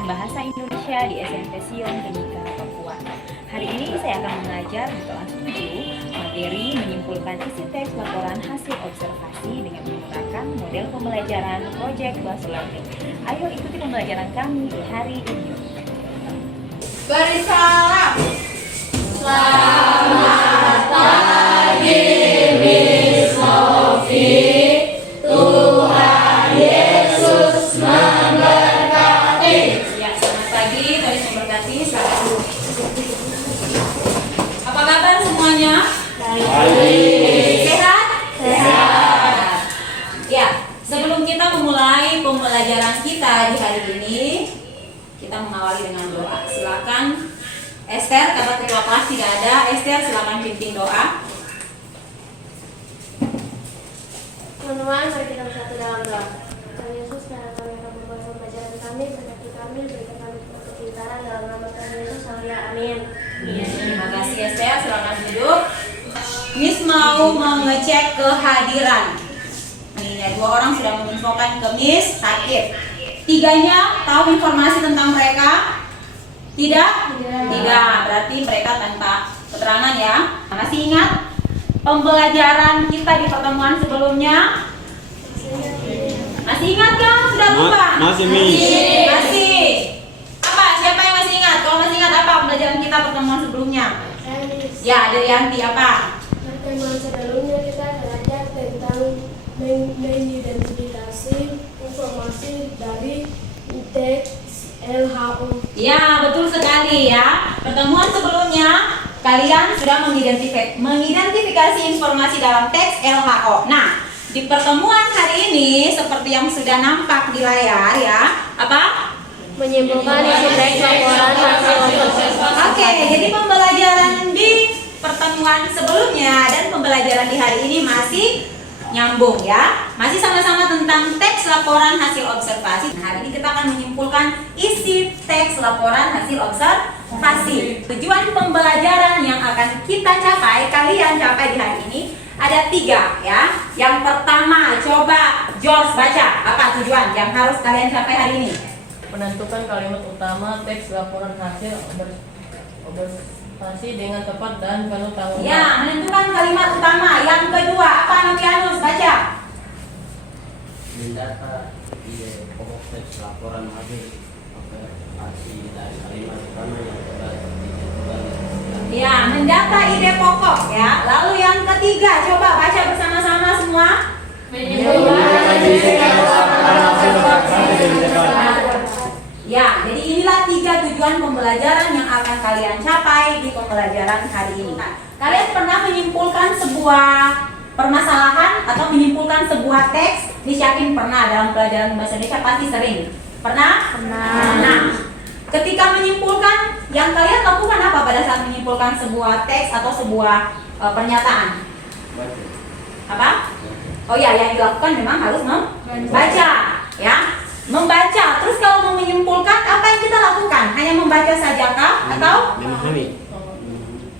Pembelajaran Bahasa Indonesia di SMP Sion Timika, Papua. Hari ini saya akan mengajar di kelas 7 materi menyimpulkan isi teks laporan hasil observasi dengan menggunakan model pembelajaran Project Based Learning. Ayo ikuti pembelajaran kami di hari ini. Beri salam. Selamat pagi, Miss Novi. Tuhan Yesus memberkati. Ya, selamat pagi, Tuhan Yesus memberkati. Selamat dulu. Apa kabar semuanya? Baik. Sehat? Sehat. Ya, sebelum kita memulai pembelajaran kita di hari ini, kita mengawali dengan doa. Silakan Esther, kata ketua kelas tidak ada. Esther, silakan pimpin doa. Teman-teman, mari kita bersatu dalam doa. Tuhan Yesus, karena kami akan memulai pembelajaran kami, berkati kami, berikan kami kepintaran dalam nama Tuhan Yesus. Amin. Terima kasih Esther, silakan duduk. Miss mau mengecek kehadiran. Ini ya, 2 orang sudah menginfokan ke Miss sakit. 3-nya tahu informasi tentang mereka? Tidak? Tidak, berarti mereka tanpa keterangan ya. Masih ingat pembelajaran kita di pertemuan sebelumnya? Masih ingat kan? Sudah lupa? Masih, Miss. Masih. Apa? Siapa yang masih ingat? Kalau masih ingat apa pembelajaran kita pertemuan sebelumnya? Ya, dari Yanti apa? Pertemuan sebelumnya kita belajar tentang mengidentifikasi informasi dari teks LHO. Ya, betul sekali ya. Pertemuan sebelumnya kalian sudah mengidentifikasi informasi dalam teks LHO. Nah, di pertemuan hari ini seperti yang sudah nampak di layar ya, apa? Menyimpulkan isi teks laporan hasil observasi. Oke, jadi pembelajaran di pertemuan sebelumnya dan pembelajaran di hari ini masih nyambung ya. Masih sama-sama tentang teks laporan hasil observasi. Nah, hari ini kita akan menyimpulkan isi teks laporan hasil observasi. Tujuan pembelajaran yang akan kita capai, kalian capai di hari ini ada 3 ya. Yang pertama, coba George baca. Apa tujuan yang harus kalian capai hari ini? Menentukan kalimat utama teks laporan hasil observasi dengan tepat dan penuh tanggung jawab. Ya, menentukan kalimat utama. Yang kedua, apa Novianus baca? Mendata ide pokok teks laporan hasil observasi dari kalimat utama yang telah ditentukan. Ya, mendata ide pokok ya. Lalu yang ketiga, coba baca bersama-sama semua. Ya, jadi inilah 3 tujuan pembelajaran yang akan kalian capai di pembelajaran hari ini. Kalian pernah menyimpulkan sebuah permasalahan atau menyimpulkan sebuah teks? Yakin pernah dalam pelajaran bahasa Indonesia pasti sering. Pernah? Pernah. Nah, ketika menyimpulkan, yang kalian lakukan apa pada saat menyimpulkan sebuah teks atau sebuah pernyataan? Apa? Oh ya, yang dilakukan memang harus membaca, ya. Membaca. Terus kalau mau menyimpulkan, apa yang kita lakukan? Hanya membaca saja kah? Atau Memahami.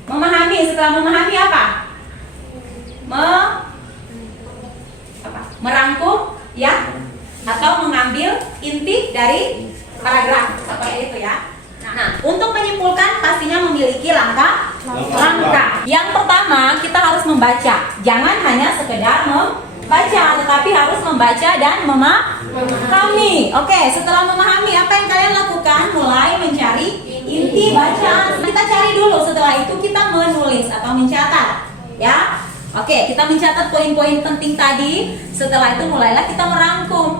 memahami? Setelah memahami apa? Merangkum, ya? Atau mengambil inti dari paragraf seperti itu ya. Nah, untuk menyimpulkan pastinya memiliki langkah. Yang pertama, kita harus membaca. Jangan hanya sekedar membaca, tetapi harus membaca dan memahami. Oke, setelah memahami, apa yang kalian lakukan? Mulai mencari inti bacaan. Kita cari dulu, setelah itu kita menulis atau mencatat, ya. Oke, kita mencatat poin-poin penting tadi. Setelah itu mulailah kita merangkum.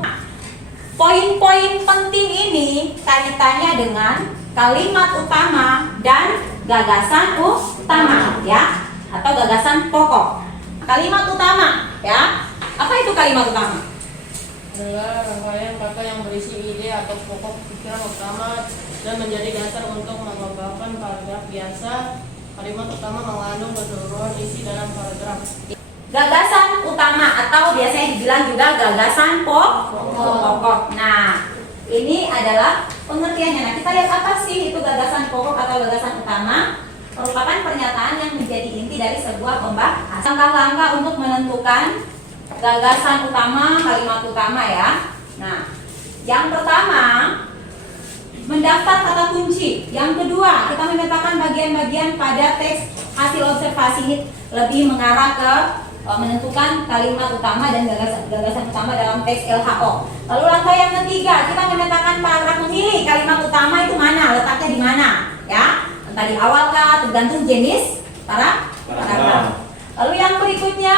Poin-poin penting ini kaitannya dengan kalimat utama dan gagasan utama, ya, atau gagasan pokok. Kalimat utama, ya. Apa itu kalimat utama? Adalah rangkaian kata yang berisi ide atau pokok pikiran utama dan menjadi dasar untuk mengembangkan paragraf biasa. Kalimat utama mengandung keseluruhan isi dalam paragraf. Gagasan utama atau biasanya dibilang juga gagasan pokok. Nah, ini adalah pengertiannya. Nah, kita lihat apa sih itu gagasan pokok atau gagasan utama? Merupakan pernyataan yang menjadi inti dari sebuah pembahasan. Langkah-langkah untuk menentukan gagasan utama, kalimat utama ya. Nah, yang pertama mendaftar kata kunci. Yang kedua, kita memetakan bagian-bagian pada teks hasil observasi. Ini lebih mengarah ke menentukan kalimat utama dan gagasan utama dalam teks LHO. Lalu langkah yang ketiga, kita memetakan paragraf memilih kalimat utama itu mana, letaknya di mana, ya. Entah di awal kah, tergantung jenis paragraf. Lalu yang berikutnya,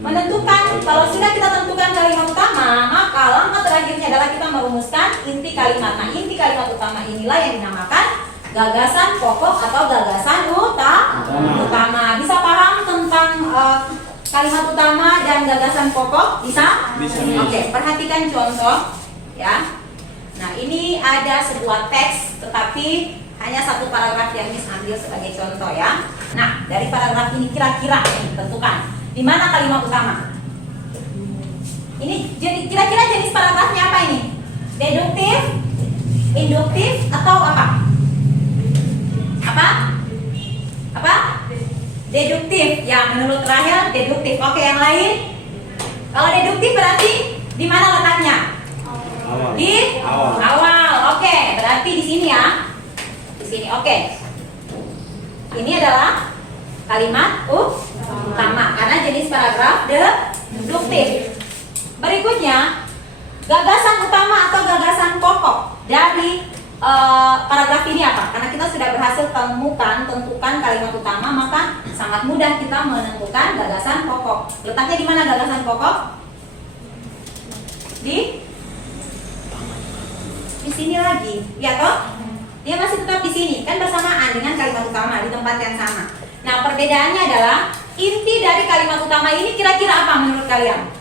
menentukan, kalau sudah kita tentukan kalimat utama, maka langkah terakhirnya adalah kita merumuskan inti kalimat. Nah, inti kalimat utama inilah yang dinamakan gagasan pokok atau gagasan utama. Bisa paham tentang kalimat utama dan gagasan pokok? Bisa? Oke, perhatikan contoh ya. Nah, ini ada sebuah teks tetapi hanya satu paragraf yang Miss ambil sebagai contoh ya. Nah, dari paragraf ini kira-kira tentukan di mana kalimat utama. Ini kira-kira jenis paragrafnya apa ini? Deduktif, induktif, atau apa? Apa? Deduktif. Ya, menurut Rahel deduktif. Oke, yang lain? Kalau deduktif berarti di mana letaknya? Di awal. Oke, berarti di sini ya. Di sini. Oke. Ini adalah kalimat utama karena jenis paragraf deduktif. Berikutnya, gagasan utama atau gagasan pokok dari paragraf ini apa? Karena kita sudah berhasil tentukan kalimat utama, maka sangat mudah kita menentukan gagasan pokok. Letaknya di mana gagasan pokok? Di sini lagi, ya toh? Dia masih tetap di sini, kan bersamaan dengan kalimat utama di tempat yang sama. Nah, perbedaannya adalah inti dari kalimat utama ini kira-kira apa menurut kalian?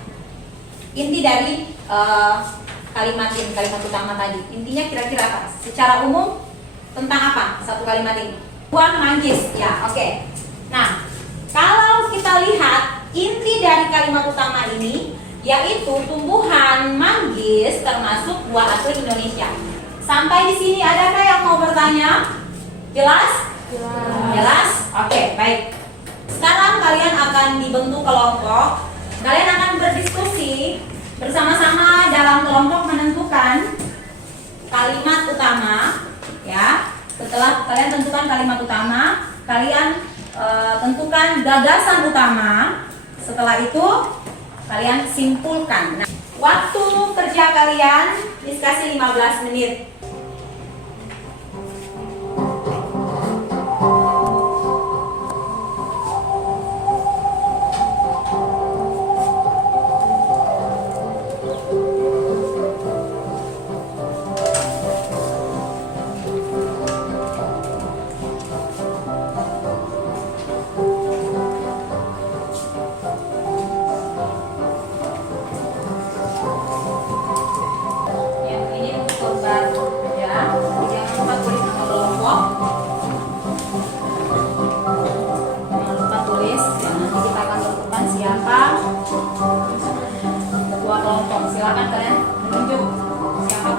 Inti dari kalimat utama tadi, intinya kira-kira apa? Secara umum tentang apa satu kalimat ini? Buah manggis, ya, oke. Nah, kalau kita lihat inti dari kalimat utama ini, yaitu tumbuhan manggis termasuk buah asli Indonesia. Sampai di sini adakah yang mau bertanya? Jelas? Jelas? Oke, baik. Sekarang kalian akan dibentuk kelompok. Kalian akan berdiskusi bersama-sama dalam kelompok menentukan kalimat utama, ya. Setelah kalian tentukan kalimat utama, kalian tentukan gagasan utama. Setelah itu kalian simpulkan. Nah, waktu kerja kalian dikasih 15 menit. Silakan kalian menunjuk siapa.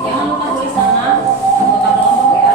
Jangan lupa tulis nama anggota kelompok ya.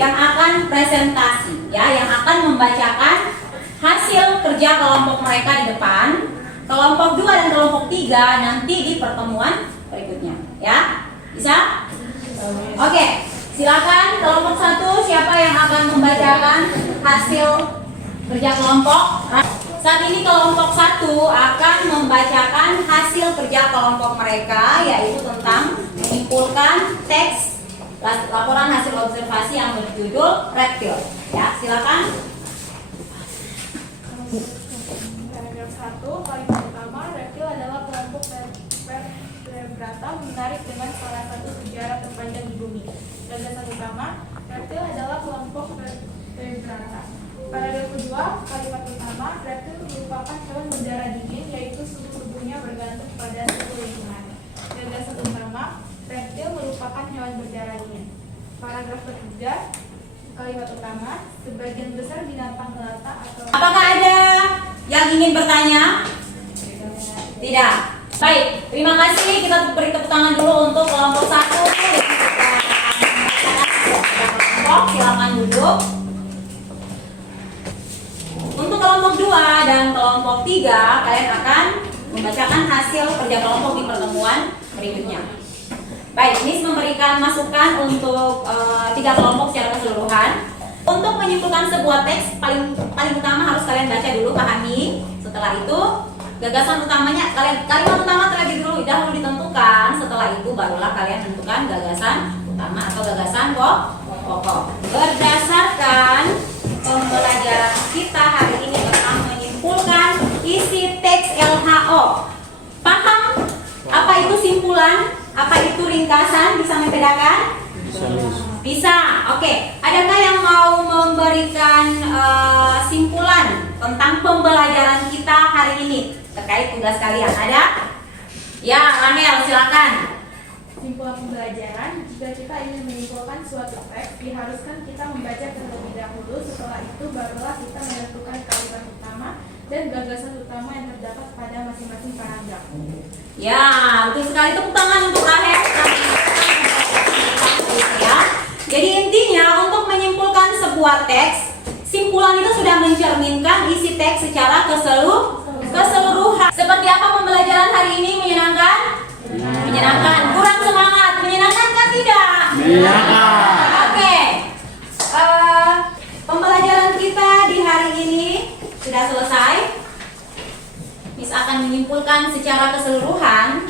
yang akan presentasi, ya, yang akan membacakan hasil kerja kelompok mereka di depan. Kelompok 2 dan kelompok 3 nanti di pertemuan berikutnya, ya. Bisa? Oke, silakan kelompok 1 siapa yang akan membacakan hasil kerja kelompok? Saat ini kelompok 1 akan membacakan hasil kerja kelompok mereka, yaitu tentang menyimpulkan teks laporan hasil observasi yang berjudul reptil. Ya, silakan. Paragraf 1, kalimat utama, reptil adalah kelompok vertebrata menarik dengan salah satu sejarah terpanjang di bumi. Gagasan utama, reptil adalah kelompok vertebrata. Paragraf kedua, kalimat utama, reptil merupakan hewan berdarah dingin, yaitu suhu tubuhnya bergantung pada suhu lingkungan. Gagasan utama, reptil merupakan hewan berdarah dingin. Paragraf ketiga, kalimat utama, sebagian besar binatang melata atau... Apakah ada yang ingin bertanya? Tidak. Baik, terima kasih. Kita beri tepuk tangan dulu untuk kelompok 1. Kelompok, silakan duduk. Untuk kelompok 2 dan kelompok 3, kalian akan membacakan hasil kerja kelompok di pertemuan berikutnya. Baik, Miss memberikan masukan untuk 3 kelompok secara keseluruhan. Untuk menyimpulkan sebuah teks, paling utama harus kalian baca dulu, pahami. Setelah itu, gagasan utamanya, kalimat utama terlebih dahulu ditentukan. Setelah itu, barulah kalian tentukan gagasan utama atau gagasan pokok. Berdasarkan pembelajaran kita hari ini tentang menyimpulkan isi teks LHO. Paham apa itu simpulan? Apa itu ringkasan? Bisa membedakan? Bisa. Oke. Adakah yang mau memberikan simpulan tentang pembelajaran kita hari ini terkait tugas kalian? Ada? Ya, Rangel, silakan. Simpulan pembelajaran, jika kita ingin menyimpulkan suatu teks, diharuskan kita membaca terlebih dahulu. Setelah itu barulah kita menentukan kalimat utama dan gagasan utama yang terdapat pada masing-masing paragraf. Ya, betul sekali. Tepuk tangan untuk Rahel. Ya. Jadi intinya untuk menyimpulkan sebuah teks, simpulan itu sudah mencerminkan isi teks secara keseluruhan. Seperti apa pembelajaran hari ini? Menyenangkan? Menyenangkan. Kurang semangat. Menyenangkan kan tidak? Menyenangkan. Oke. Pembelajaran kita di hari ini sudah selesai. Miss akan menyimpulkan secara keseluruhan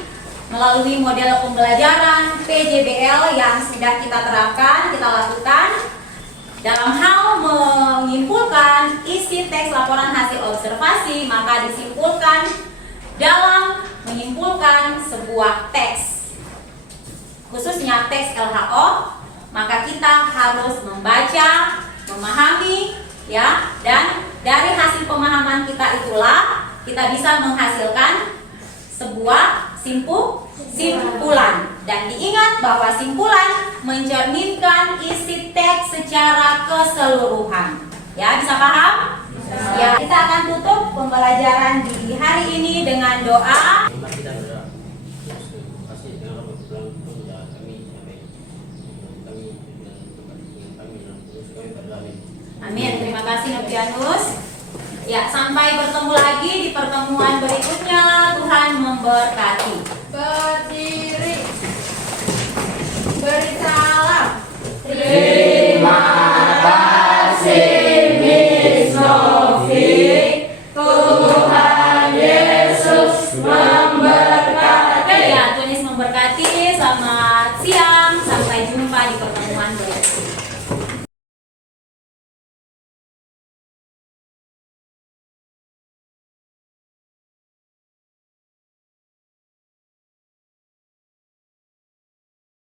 melalui model pembelajaran PJBL yang sudah kita terapkan, kita lakukan dalam hal menyimpulkan isi teks laporan hasil observasi. Maka disimpulkan dalam menyimpulkan sebuah teks, khususnya teks LHO, maka kita harus membaca, memahami, ya, dan dari hasil pemahaman kita itulah kita bisa menghasilkan sebuah simpulan. Dan diingat bahwa simpulan mencerminkan isi teks secara keseluruhan. Ya, bisa paham? Ya, kita akan tutup pembelajaran di hari ini dengan doa. Amin. Terima kasih Novianus. Ya, sampai bertemu lagi di pertemuan berikutnya. Tuhan memberkati.